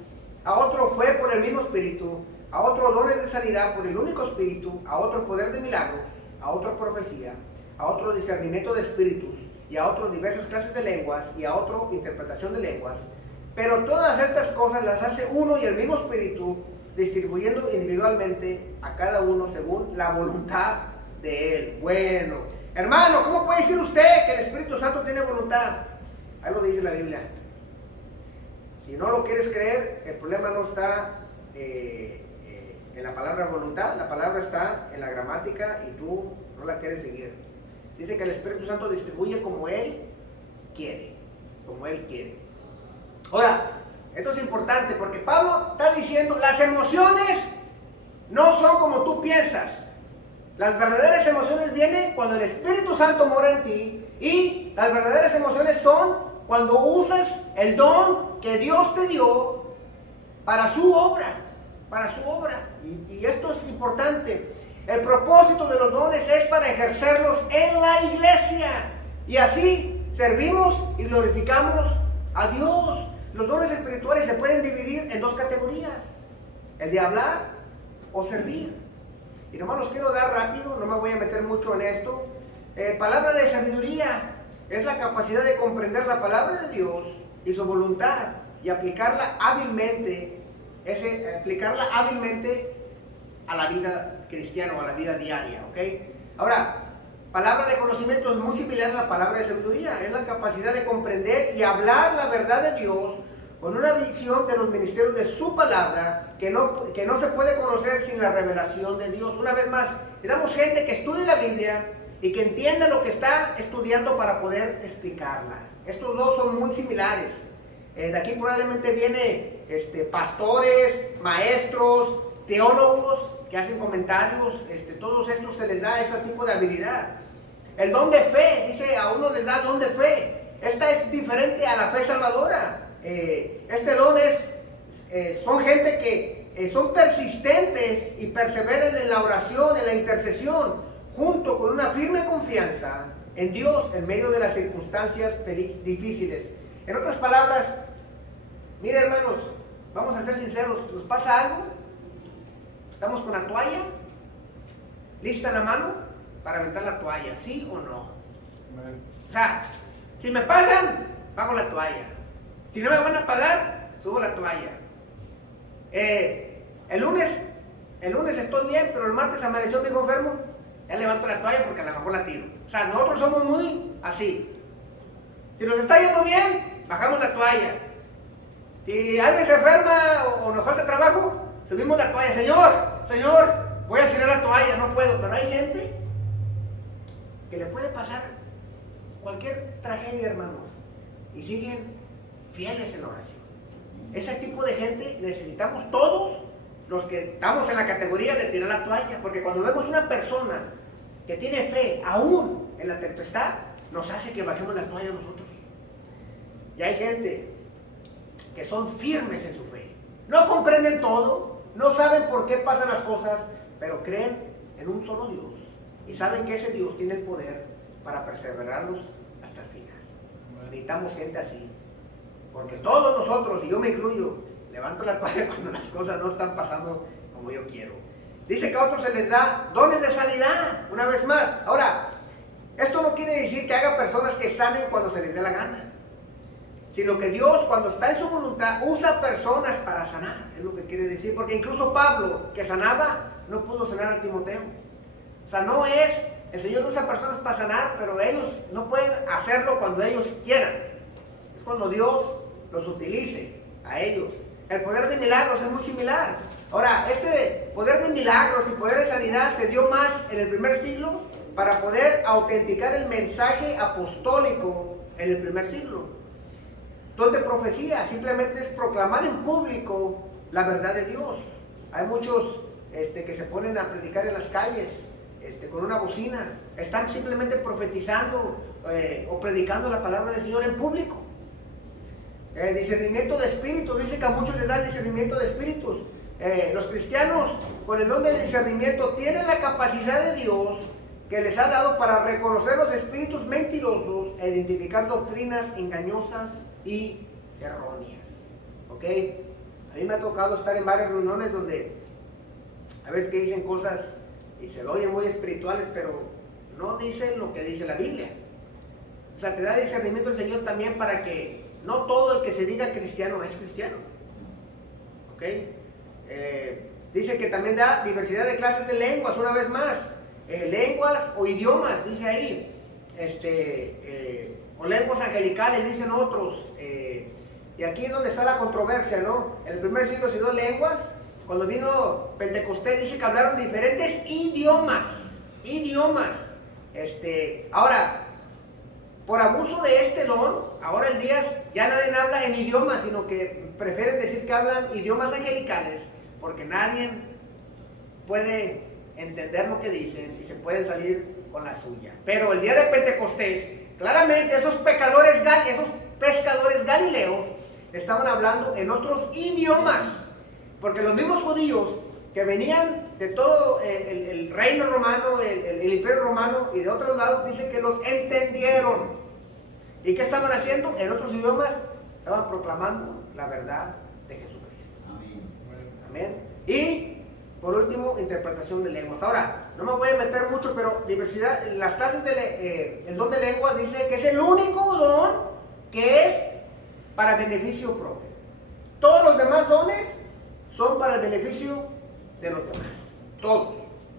a otro fe por el mismo Espíritu, a otro dones de sanidad por el único Espíritu, a otro poder de milagros, a otro profecía, a otro discernimiento de espíritus y a otros diversas clases de lenguas, y a otro interpretación de lenguas. Pero todas estas cosas las hace uno y el mismo Espíritu, distribuyendo individualmente a cada uno según la voluntad de Él. Bueno, hermano, ¿cómo puede decir usted que el Espíritu Santo tiene voluntad? Ahí lo dice la Biblia. Si no lo quieres creer, el problema no está en la palabra voluntad, la palabra está en la gramática y tú no la quieres seguir. Dice que el Espíritu Santo distribuye como Él quiere, como Él quiere. Ahora, esto es importante porque Pablo está diciendo, las emociones no son como tú piensas. Las verdaderas emociones vienen cuando el Espíritu Santo mora en ti, y las verdaderas emociones son cuando usas el don que Dios te dio para su obra, Y esto es importante. El propósito de los dones es para ejercerlos en la iglesia, y así servimos y glorificamos a Dios. Los dones espirituales se pueden dividir en dos categorías: el de hablar o servir. Y nomás los quiero dar rápido, no me voy a meter mucho en esto. Palabra de sabiduría es la capacidad de comprender la palabra de Dios y su voluntad y aplicarla hábilmente, a la vida cristiana o a la vida diaria, ¿ok? Ahora, palabra de conocimiento es muy similar a la palabra de sabiduría. Es la capacidad de comprender y hablar la verdad de Dios con una visión de los ministerios de su palabra que no se puede conocer sin la revelación de Dios. Una vez más, necesitamos gente que estudie la Biblia y que entienda lo que está estudiando para poder explicarla. Estos dos son muy similares. De aquí probablemente viene pastores, maestros, teólogos que hacen comentarios. Todos estos se les da ese tipo de habilidad. El don de fe, dice, a uno les da don de fe. Esta es diferente a la fe salvadora. Este don son gente que son persistentes y perseveran en la oración, en la intercesión, junto con una firme confianza en Dios en medio de las circunstancias difíciles. En otras palabras, mire, hermanos, vamos a ser sinceros, ¿nos pasa algo? ¿Estamos con la toalla lista en la mano para aventar la toalla, sí o no? O sea, si me pagan, pago la toalla. Si no me van a pagar, subo la toalla. El lunes estoy bien, pero el martes amaneció mi hijo enfermo, ya levanto la toalla porque a lo mejor la tiro. O sea, nosotros somos muy así. Si nos está yendo bien, bajamos la toalla. Si alguien se enferma o nos falta trabajo, subimos la toalla. Señor, voy a tirar la toalla, no puedo. Pero hay gente que le puede pasar cualquier tragedia, hermanos, y siguen fieles en la oración. Ese tipo de gente necesitamos todos los que estamos en la categoría de tirar la toalla, porque cuando vemos una persona que tiene fe aún en la tempestad, nos hace que bajemos la toalla nosotros. Y hay gente que son firmes en su fe. No comprenden todo, no saben por qué pasan las cosas, pero creen en un solo Dios y saben que ese Dios tiene el poder para perseverarlos hasta el final. Necesitamos gente así, porque todos nosotros, y yo me incluyo, levanto la toalla cuando las cosas no están pasando como yo quiero. Dice que a otros se les da dones de sanidad, una vez más. Ahora, esto no quiere decir que haga personas que sanen cuando se les dé la gana, sino que Dios, cuando está en su voluntad, usa personas para sanar. Es lo que quiere decir, porque incluso Pablo, que sanaba, no pudo sanar a Timoteo. O sea, no es, el Señor usa personas para sanar, pero ellos no pueden hacerlo cuando ellos quieran. Es cuando Dios los utilice a ellos. El poder de milagros es muy similar. Ahora, este poder de milagros y poder de sanidad se dio más en el primer siglo para poder autenticar el mensaje apostólico en el primer siglo. Don de profecía simplemente es proclamar en público la verdad de Dios. Hay muchos que se ponen a predicar en las calles con una bocina. Están simplemente profetizando o predicando la palabra del Señor en público. Discernimiento de espíritus, dice que a muchos les da el discernimiento de espíritus. Los cristianos con el don del discernimiento tienen la capacidad de Dios que les ha dado para reconocer los espíritus mentirosos e identificar doctrinas engañosas y erróneas. ¿Ok? A mí me ha tocado estar en varias reuniones donde a veces que dicen cosas y se lo oyen muy espirituales, pero no dicen lo que dice la Biblia. O O sea, te da discernimiento el Señor también para que no todo el que se diga cristiano es cristiano. ¿Ok? Dice que también da diversidad de clases de lenguas, una vez más. Lenguas o idiomas, dice ahí. O lenguas angelicales, dicen otros. Y aquí es donde está la controversia, ¿no? En el primer siglo se dio lenguas. Cuando vino Pentecostés dice que hablaron diferentes idiomas. Ahora, por abuso de este don, ahora el día ya nadie habla en idiomas, sino que prefieren decir que hablan idiomas angelicales, porque nadie puede entender lo que dicen y se pueden salir con la suya. Pero el día de Pentecostés, claramente esos pescadores galileos estaban hablando en otros idiomas, porque los mismos judíos que venían de todo el reino romano, el imperio romano y de otros lados, dice que los entendieron. ¿Y qué estaban haciendo? En otros idiomas estaban proclamando la verdad de Jesucristo. Amén. Y por último, interpretación de lenguas. Ahora, no me voy a meter mucho, pero diversidad, las clases el don de lenguas dice que es el único don que es para beneficio propio. Todos los demás dones son para el beneficio de los demás. Todos.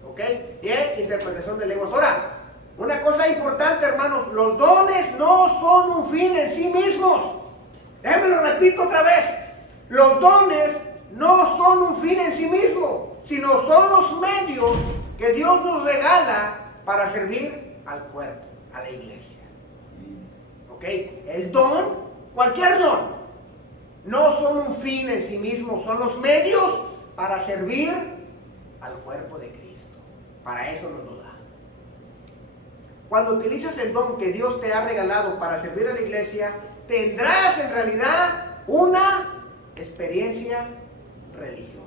¿Ok? Bien, interpretación de lenguas. Ahora, una cosa importante, hermanos, los dones no son un fin en sí mismos. Déjenme lo repito otra vez. Los dones no son un fin en sí mismos, sino son los medios que Dios nos regala para servir al cuerpo, a la iglesia. ¿Ok? El don, cualquier don, no son un fin en sí mismo, son los medios para servir al cuerpo de Cristo. Para eso nos lo da. Cuando utilizas el don que Dios te ha regalado para servir a la iglesia, tendrás en realidad una experiencia religiosa.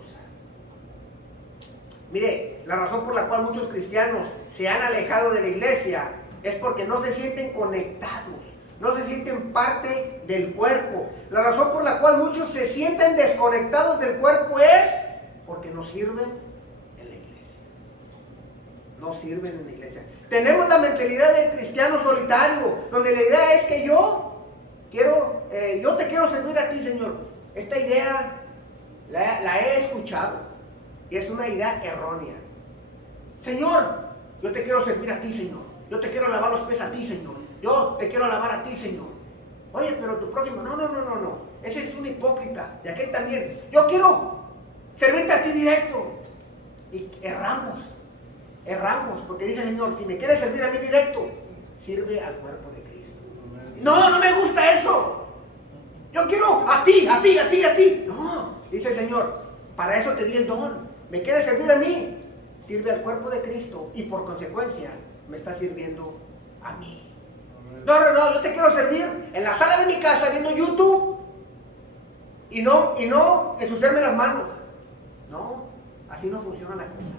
Mire, la razón por la cual muchos cristianos se han alejado de la iglesia es porque no se sienten conectados, no se sienten parte del cuerpo. La razón por la cual muchos se sienten desconectados del cuerpo es porque no sirven en la iglesia. No sirven en la iglesia. Tenemos la mentalidad del cristiano solitario, donde la idea es que yo te quiero servir a ti, Señor. Esta idea la he escuchado y es una idea errónea. Señor, yo te quiero servir a ti, Señor. Yo te quiero lavar los pies a ti, Señor. Yo te quiero lavar a ti, Señor. Oye, pero tu prójimo, no. Ese es un hipócrita. Y aquel también. Yo quiero servirte a ti directo. Y erramos, porque dice el Señor, si me quieres servir a mí directo, sirve al cuerpo de Cristo. No me gusta eso. Yo quiero a ti. No, dice el Señor, para eso te di el don. Me quieres servir a mí, sirve al cuerpo de Cristo y por consecuencia me está sirviendo a mí. No, yo te quiero servir en la sala de mi casa viendo YouTube y no ensuciarme las manos. No, así no funciona la cosa.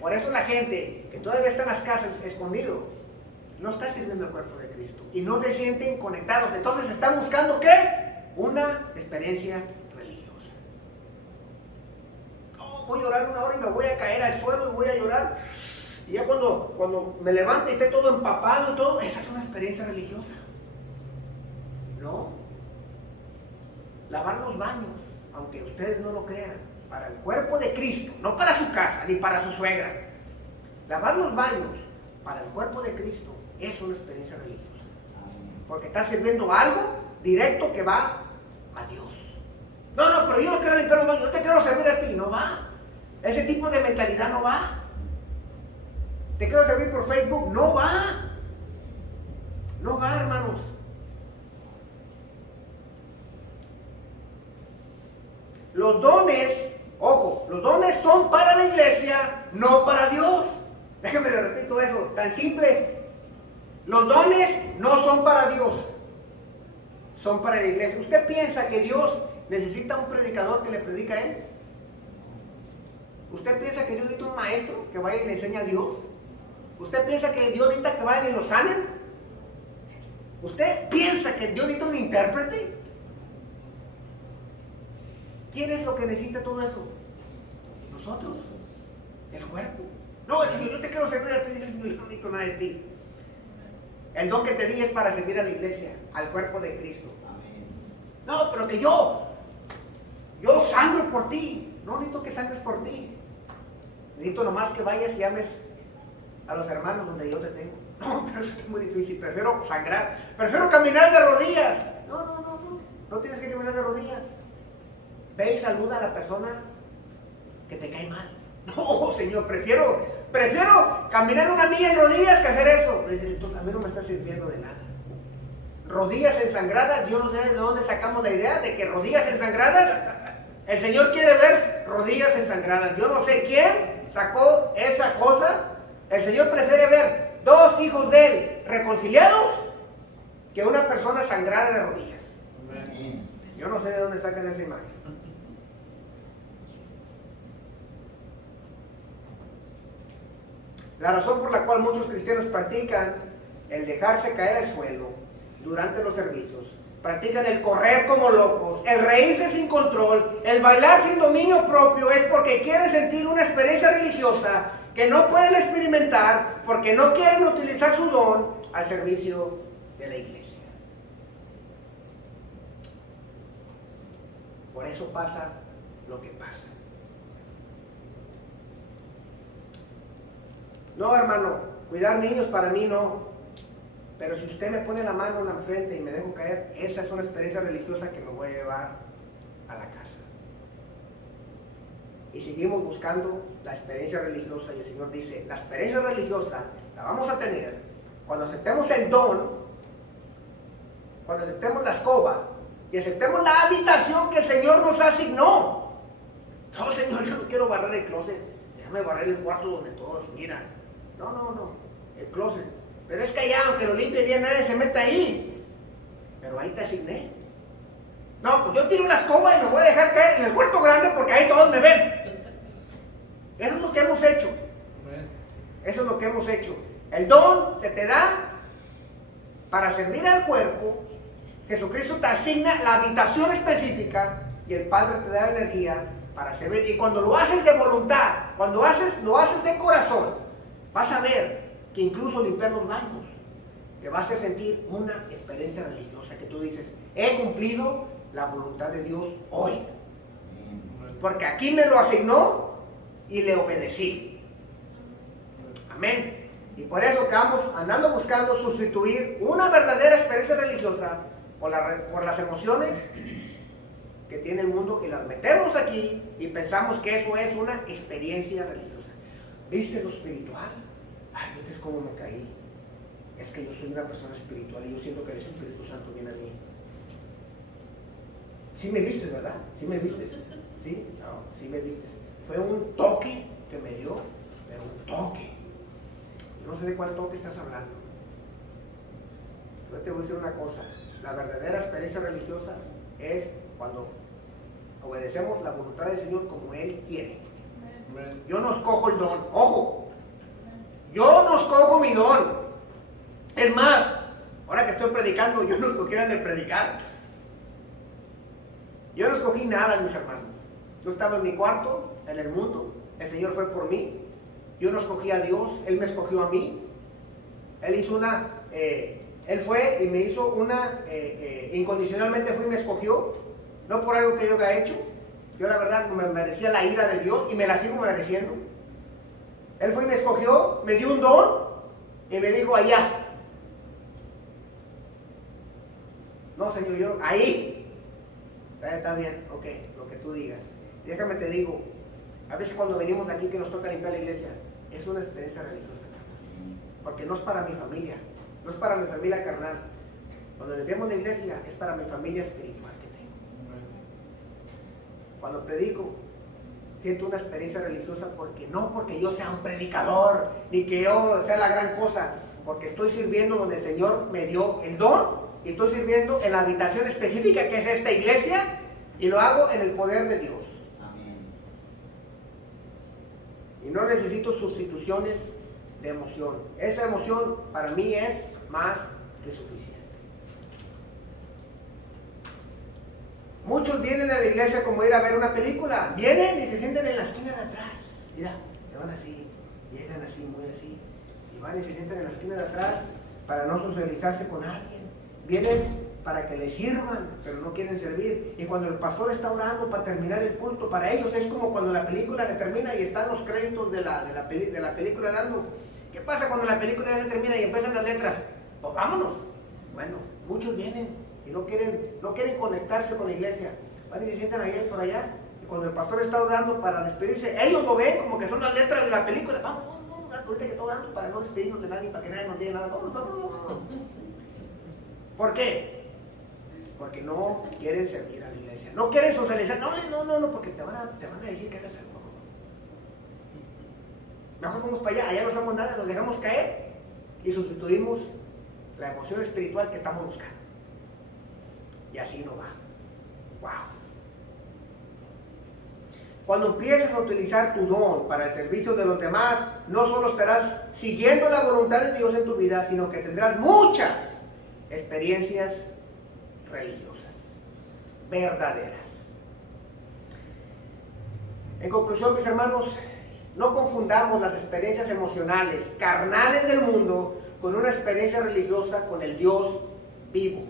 Por eso la gente que todavía está en las casas escondido no está sirviendo al cuerpo de Cristo y no se sienten conectados. Entonces están buscando ¿qué? Una experiencia religiosa. Voy a orar una hora y me voy a caer al suelo y voy a llorar. Y ya cuando me levante y esté todo empapado y todo, esa es una experiencia religiosa. No. Lavar los baños, aunque ustedes no lo crean, para el cuerpo de Cristo, no para su casa ni para su suegra. Lavar los baños para el cuerpo de Cristo es una experiencia religiosa. Porque está sirviendo algo directo que va a Dios. No, pero yo no quiero limpiar los baños, yo te quiero servir a ti. No va. Ese tipo de mentalidad no va. Te quiero servir por Facebook. No va. No va, hermanos. Los dones, ojo, los dones son para la iglesia, no para Dios. Déjame le repito eso, tan simple. Los dones no son para Dios, son para la iglesia. ¿Usted piensa que Dios necesita un predicador que le predica a él? ¿Usted piensa que Dios necesita un maestro que vaya y le enseñe a Dios? ¿Usted piensa que Dios necesita que vayan y lo sanen? ¿Usted piensa que Dios necesita un intérprete? ¿Quién es lo que necesita todo eso? Nosotros, el cuerpo. No, Señor, yo te quiero servir a ti, dice el Señor, yo no necesito nada de ti. El don que te di es para servir a la iglesia, al cuerpo de Cristo. Amén. No, pero que yo sangro por ti. No necesito que sangres por ti. Necesito nomás que vayas y ames a los hermanos donde yo te tengo. No, pero eso es muy difícil. Prefiero sangrar. Prefiero caminar de rodillas. No. No tienes que caminar de rodillas. Ve y saluda a la persona que te cae mal. No, Señor, prefiero caminar una milla en rodillas que hacer eso. Entonces, a mí no me está sirviendo de nada. Rodillas ensangradas, yo no sé de dónde sacamos la idea de que rodillas ensangradas, el Señor quiere ver rodillas ensangradas. Yo no sé quién sacó esa cosa. El Señor prefiere ver dos hijos de Él reconciliados que una persona sangrada de rodillas. Amén. Yo no sé de dónde sacan esa imagen. La razón por la cual muchos cristianos practican el dejarse caer al suelo durante los servicios, practican el correr como locos, el reírse sin control, el bailar sin dominio propio, es porque quieren sentir una experiencia religiosa que no pueden experimentar porque no quieren utilizar su don al servicio de la iglesia. Por eso pasa lo que pasa. No, hermano, cuidar niños para mí no. Pero si usted me pone la mano en la frente y me dejo caer, esa es una experiencia religiosa que me voy a llevar a la casa. Y seguimos buscando la experiencia religiosa y el Señor dice, la experiencia religiosa la vamos a tener cuando aceptemos el don, cuando aceptemos la escoba y aceptemos la habitación que el Señor nos asignó. No, Señor, yo no quiero barrer el closet, déjame barrer el cuarto donde todos miran. No, el closet. Pero es que allá, aunque lo limpie bien, nadie se mete ahí. Pero ahí te asigné. No, pues yo tiro la escoba y me voy a dejar caer en el cuarto grande porque ahí todos me ven. Eso es lo que hemos hecho. Eso es lo que hemos hecho. El don se te da para servir al cuerpo. Jesucristo te asigna la habitación específica y el Padre te da la energía para servir. Y cuando lo haces de voluntad, cuando lo haces de corazón, vas a ver que incluso limpiar los baños te va a hacer sentir una experiencia religiosa que tú dices, he cumplido la voluntad de Dios hoy. Porque aquí me lo asignó y le obedecí. Amén. Y por eso estamos andando buscando sustituir una verdadera experiencia religiosa por las emociones que tiene el mundo y las metemos aquí y pensamos que eso es una experiencia religiosa. ¿Viste lo espiritual? Ay, ¿viste cómo me caí? Es que yo soy una persona espiritual y yo siento que el Espíritu Santo viene a mí. Sí me viste, ¿verdad? Sí me viste. ¿Sí? No, sí me viste. Fue un toque que me dio, pero un toque. Yo no sé de cuál toque estás hablando. Yo te voy a decir una cosa. La verdadera experiencia religiosa es cuando obedecemos la voluntad del Señor como Él quiere. Yo no escojo el don. ¡Ojo! Yo no escojo mi don. Es más, ahora que estoy predicando, yo no escogí el de predicar. Yo no escogí nada, mis hermanos. Yo estaba en mi cuarto, en el mundo. El Señor fue por mí. Yo no escogí a Dios, Él me escogió a mí. Él hizo Él fue y me hizo incondicionalmente fue y me escogió. No por algo que yo había hecho. Yo la verdad me merecía la ira de Dios y me la sigo mereciendo. Él fue y me escogió, me dio un don y me dijo allá. No, Señor, yo ahí. Está bien, ok, lo que tú digas. Déjame te digo, a veces cuando venimos aquí que nos toca limpiar la iglesia, es una experiencia religiosa. Porque no es para mi familia, no es para mi familia carnal. Cuando limpiamos la iglesia es para mi familia espiritual que tengo. Cuando predico, siento una experiencia religiosa porque yo sea un predicador, ni que yo sea la gran cosa, porque estoy sirviendo donde el Señor me dio el don, y estoy sirviendo en la habitación específica que es esta iglesia, y lo hago en el poder de Dios. Amén. Y no necesito sustituciones de emoción. Esa emoción para mí es más que suficiente. Muchos vienen a la iglesia como ir a ver una película. Vienen y se sienten en la esquina de atrás. Mira, se van así, llegan así, muy así. Y van y se sientan en la esquina de atrás para no socializarse con alguien. Vienen para que les sirvan, pero no quieren servir. Y cuando el pastor está orando para terminar el culto, para ellos es como cuando la película se termina y están los créditos de la película dando. ¿Qué pasa cuando la película ya se termina y empiezan las letras? Pues vámonos. Bueno, muchos vienen y no quieren conectarse con la iglesia. Van y se sientan allá y por allá. Y cuando el pastor está orando para despedirse, ellos lo ven como que son las letras de la película. Vamos, ahorita que está orando para no despedirnos de nadie, para que nadie nos diga nada. Vamos. ¿Por qué? Porque no quieren servir a la iglesia. No quieren socializar. No, porque te van a decir que hagas algo. Mejor vamos para allá no hacemos nada, nos dejamos caer y sustituimos la emoción espiritual que estamos buscando. Y así no va. Wow. Cuando empieces a utilizar tu don para el servicio de los demás, no solo estarás siguiendo la voluntad de Dios en tu vida, sino que tendrás muchas experiencias religiosas, verdaderas. En conclusión, mis hermanos, no confundamos las experiencias emocionales, carnales del mundo, con una experiencia religiosa con el Dios vivo.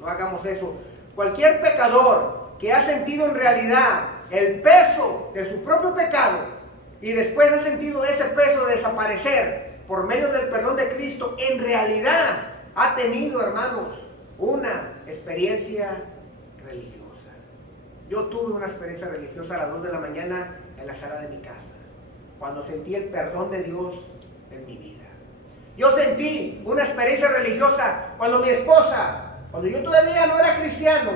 No hagamos eso. Cualquier pecador que ha sentido en realidad el peso de su propio pecado y después ha sentido ese peso desaparecer por medio del perdón de Cristo, en realidad ha tenido, hermanos, una experiencia religiosa. Yo tuve una experiencia religiosa a las 2 de la mañana en la sala de mi casa, cuando sentí el perdón de Dios en mi vida. Yo sentí una experiencia religiosa cuando mi esposa, cuando yo todavía no era cristiano,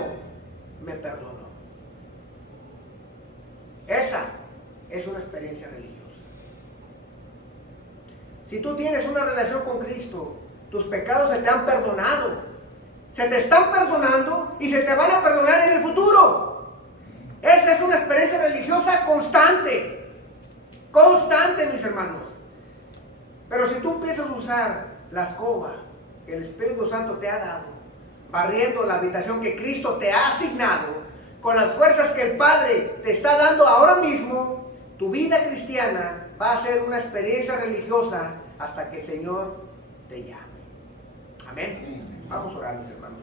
me perdonó. Esa es una experiencia religiosa. Si tú tienes una relación con Cristo, tus pecados se te han perdonado. Se te están perdonando y se te van a perdonar en el futuro. Esa es una experiencia religiosa constante. Constante, mis hermanos. Pero si tú empiezas a usar la escoba que el Espíritu Santo te ha dado, barriendo la habitación que Cristo te ha asignado, con las fuerzas que el Padre te está dando ahora mismo, tu vida cristiana va a ser una experiencia religiosa hasta que el Señor te llame. Amén. Vamos a orar, mis hermanos.